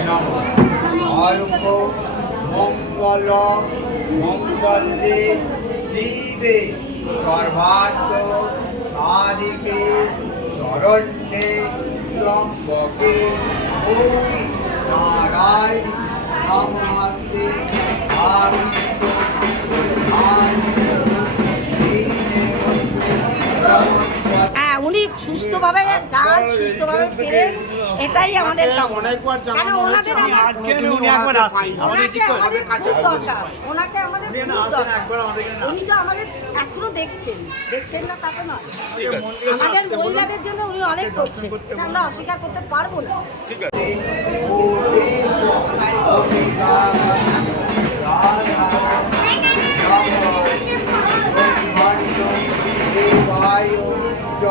নম সর্ব মঙ্গল মঙ্গলে শিবে সর্বার্থ সাধিকে শরণ্যে ত্রম্বকে গৌরী নারায়ণী নমস্তে আদিত্য হ্যাঁ উনি সুস্থভাবে যান সুস্থভাবে ফেরেন এটাই আমাদের কামনা। কেন ওনাদের আমার ওনাকে আমাদের খুব দরকার। ওনাকে আমাদের খুব দরকার। উনি তো আমাদের এখনও দেখছেন। দেখছেন না তা তো নয় আমাদের মহিলাদের জন্য উনি অনেক করছেন। এটা আমরা অস্বীকার করতে পারব না।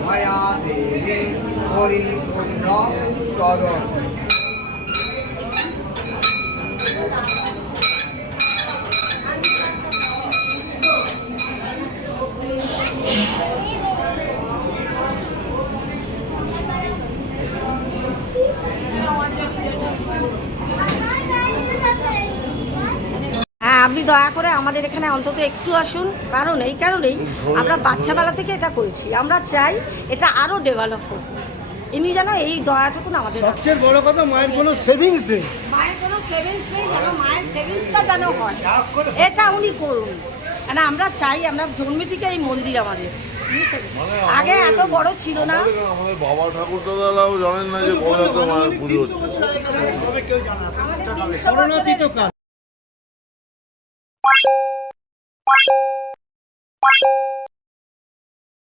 ময়া দেবী পরিপূর্ণ তদন আপনি দয়া করে আমাদের এখানে অন্তত একটু আসুন। কারণ এই কারণেই আমরা বাচ্চাবেলা থেকে এটা করেছি। আমরা চাই এটা আরও ডেভেলপ হোক। ইনি যেন এই দয়াটুকুন আমাদের সবচেয়ে বড় কথা মায়ের কোনো সেভিংস নেই। মায়ের কোনো সেভিংস নেই যেন মায়ের সেভিংসটা যেন হয়। এটা উনি করুন। মানে আমরা চাই আমরা জন্ম থেকে এই মন্দির আমাদের। আগে এত বড় ছিল না। আমাদের বাবা ঠাকুর দাদারাও জানেন না যে কবে তো মায়ের পুজো হচ্ছে।